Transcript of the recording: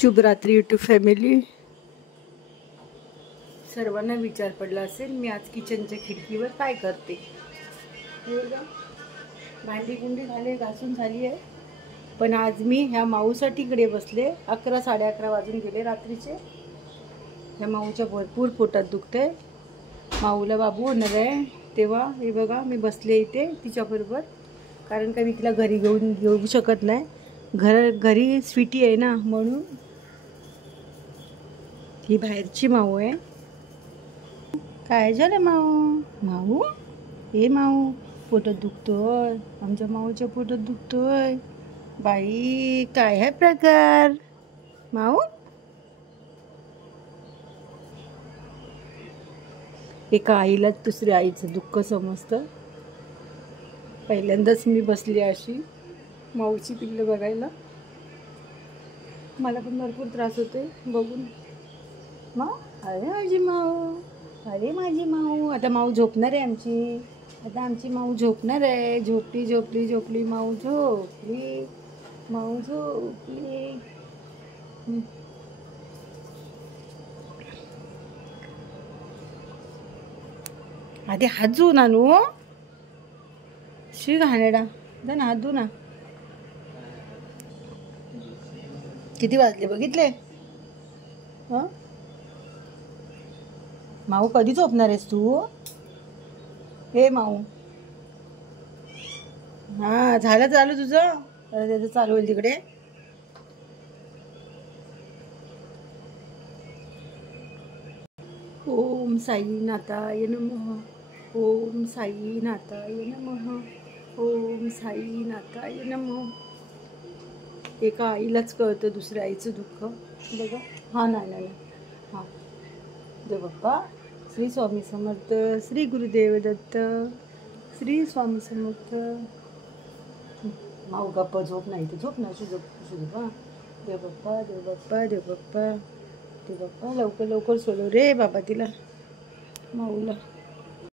शुभरात्री YouTube family. सर्वांना विचार पडला असेल मी आज किचनच्या खिडकीवर काय करते. भांडी कुंडी झाले, घासून झाली आहे, पण आज मी ह्या माऊसाठी इकडे बसले. 11 11:30 वाजून गेले रात्रीचे. ह्या माऊच्या भरपूर पोटात दुखतंय. माऊला बाबू होणार आहे तेव्हा हे बघा मी बसले इथे तिच्याबरोबर, कारण का मी तिला घरी घेऊ शकत नाही. घरी स्वीटी आहे ना, म्हणून. ही बाहेरची माऊ आहे. काय झालं माऊ? हे माऊ पोटात दुखतोय, आमच्या माऊच्या पोटात दुखतोय. बाई काय आहे प्रकार माऊ? एका आईला दुसऱ्या आईचं दुःख समजतं. पहिल्यांदाच मी बसली अशी माऊची पिल्लं बघायला. मला पण भरपूर त्रास होते बघून. अरे माझी माऊ, अरे माझी माऊ. आता माऊ झोपणार आहे आमची. आता आमची माऊ झोपणार आहे. झोपली झोपली झोपली माऊ झोपली. माऊ झोपली. आधी हात धुवून ना नू. शी घाणेडा जा ना, हात धु ना. किती वाजले बघितले? माऊ कधी झोपणार आहेस तू? हे माऊ, हा झालं चालू तुझं? त्याचं चालू होईल तिकडे. ओम साईनाथाय नमः. ओम साईनाथाय नमः. ओम साईनाथाय नमः. एका आईलाच कळतं दुसऱ्या आईचं दुःख. बघा, हा नाही हा. देव बाप्पा, श्री स्वामी समर्थ, श्री गुरुदेव दत्त, श्री स्वामी समर्थ. माऊ गप्पा झोप नाही, तर झोप ना. झोप हा. देव बाप्पा, देव बाप्पा, देव बाप्पा, देव बाप्पा. लवकर लवकर सोडव रे बाबा तिला, माऊला.